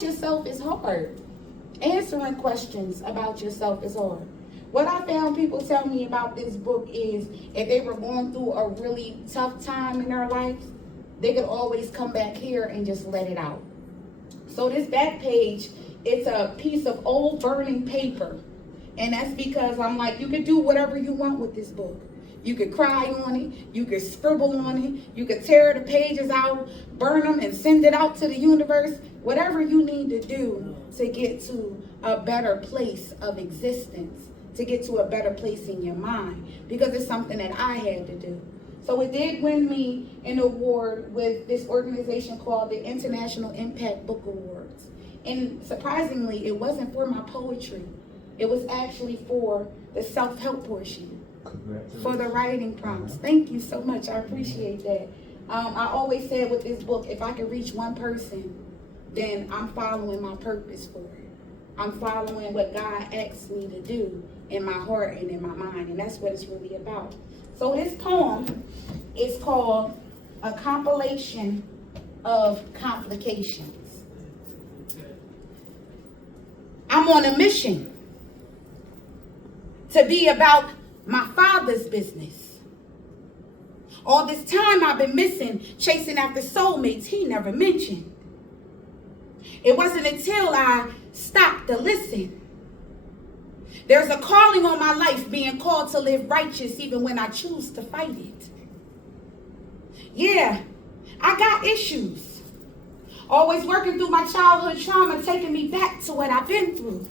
Yourself is hard. Answering questions about yourself is hard. What I found people tell me about this book is if they were going through a really tough time in their life, they could always come back here and just let it out. So this back page, it's a piece of old burning paper. And that's because I'm like, you could do whatever you want with this book. You could cry on it, you could scribble on it, you could tear the pages out, burn them and send it out to the universe. Whatever you need to do to get to a better place of existence, to get to a better place in your mind, because it's something that I had to do. So it did win me an award with this organization called the International Impact Book Awards. And surprisingly, it wasn't for my poetry. It was actually for the self-help portion, for the writing prompts. Thank you so much. I appreciate that. I always said with this book, if I could reach one person, then I'm following my purpose for it. I'm following what God asked me to do in my heart and in my mind, and that's what it's really about. So this poem is called A Compilation of Complications. I'm on a mission to be about my Father's business. All this time I've been missing, chasing after soulmates he never mentioned. It wasn't until I stopped to listen. There's a calling on my life, being called to live righteous even when I choose to fight it. Yeah, I got issues. Always working through my childhood trauma, taking me back to what I've been through.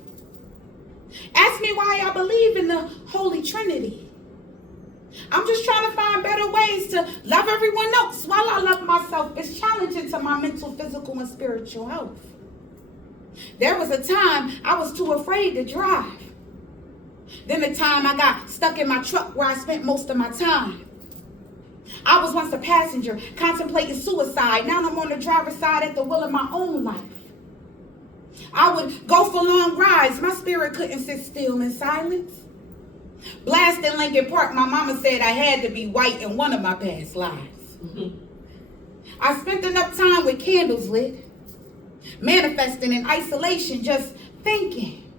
Ask me why I believe in the Holy Trinity. I'm just trying to find better ways to love everyone else while I love myself. It's challenging to my mental, physical, and spiritual health. There was a time I was too afraid to drive. Then the time I got stuck in my truck where I spent most of my time. I was once a passenger contemplating suicide. Now I'm on the driver's side at the wheel of my own life. I would go for long rides. My spirit couldn't sit still in silence. Blasting Lincoln Park, my mama said I had to be white in one of my past lives. I spent enough time with candles lit, manifesting in isolation, just thinking.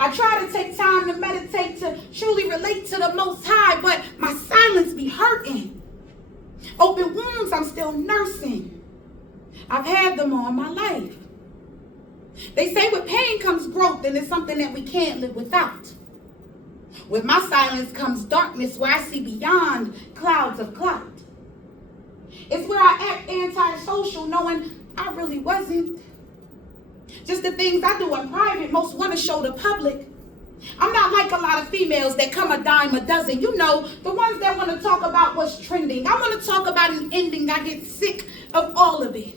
I try to take time to meditate, to truly relate to the Most High, but my silence be hurting. Open wounds I'm still nursing. I've had them all my life. They say with pain comes growth, and it's something that we can't live without. With my silence comes darkness where I see beyond clouds of cloud. It's where I act antisocial knowing I really wasn't. Just the things I do in private, most want to show the public. I'm not like a lot of females that come a dime a dozen. You know, the ones that want to talk about what's trending. I want to talk about an ending. I get sick of all of it.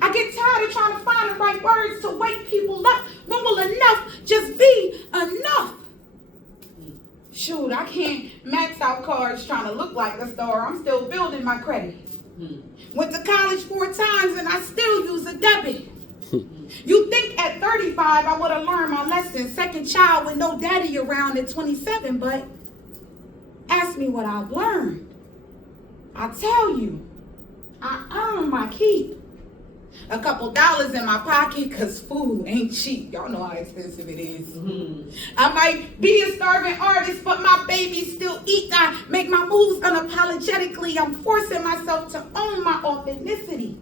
I get tired of trying to find the right words to wake people up. When will enough just be enough? Shoot, I can't max out cards trying to look like a star. I'm still building my credit. Went to college 4 times and I still use a debit. You think at 35 I would have learned my lesson. Second child with no daddy around at 27, but ask me what I've learned. I tell you, I earn my keep. A couple dollars in my pocket because food ain't cheap. Y'all know how expensive it is. I might be a starving artist, but my babies still eat. I make my moves unapologetically. I'm forcing myself to own my authenticity.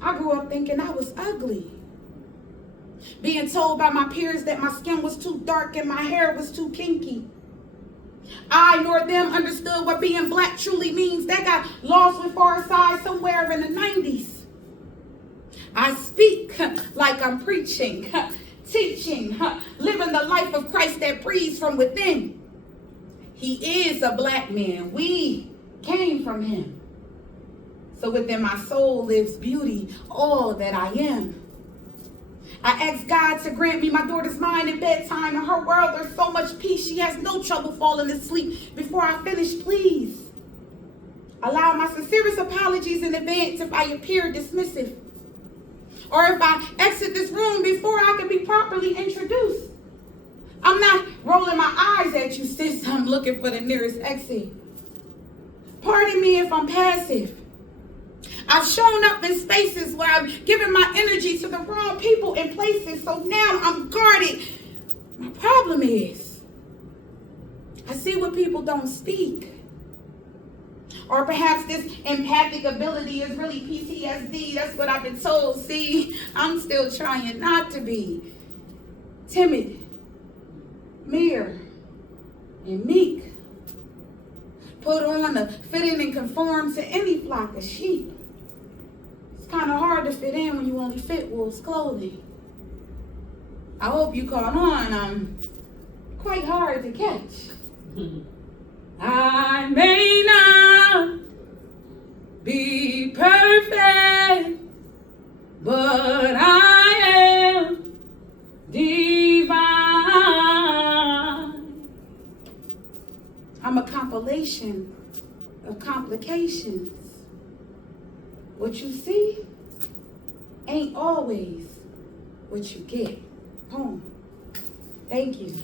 I grew up thinking I was ugly. Being told by my peers that my skin was too dark and my hair was too kinky. I nor them understood what being black truly means. That got lost with Far Side somewhere in the 90s. I speak like I'm preaching, teaching, living the life of Christ that breathes from within. He is a black man. We came from him. So within my soul lives beauty, all that I am. I ask God to grant me my daughter's mind at bedtime. In her world, there's so much peace. She has no trouble falling asleep. Before I finish, please allow my sincerest apologies in advance if I appear dismissive, or if I exit this room before I can be properly introduced. I'm not rolling my eyes at you, sis. I'm looking for the nearest exit. Pardon me if I'm passive. I've shown up in spaces where I've given my energy to the wrong people and places, so now I'm guarded. My problem is, I see what people don't speak. Or perhaps this empathic ability is really PTSD. That's what I've been told. See, I'm still trying not to be timid, mere, and meek. Put on to fit in and conform to any flock of sheep. It's kind of hard to fit in when you only fit wolves' clothing. I hope you caught on. I'm quite hard to catch. I may not be perfect, but I am divine. I'm a compilation of complications. What you see ain't always what you get. Home. Thank you.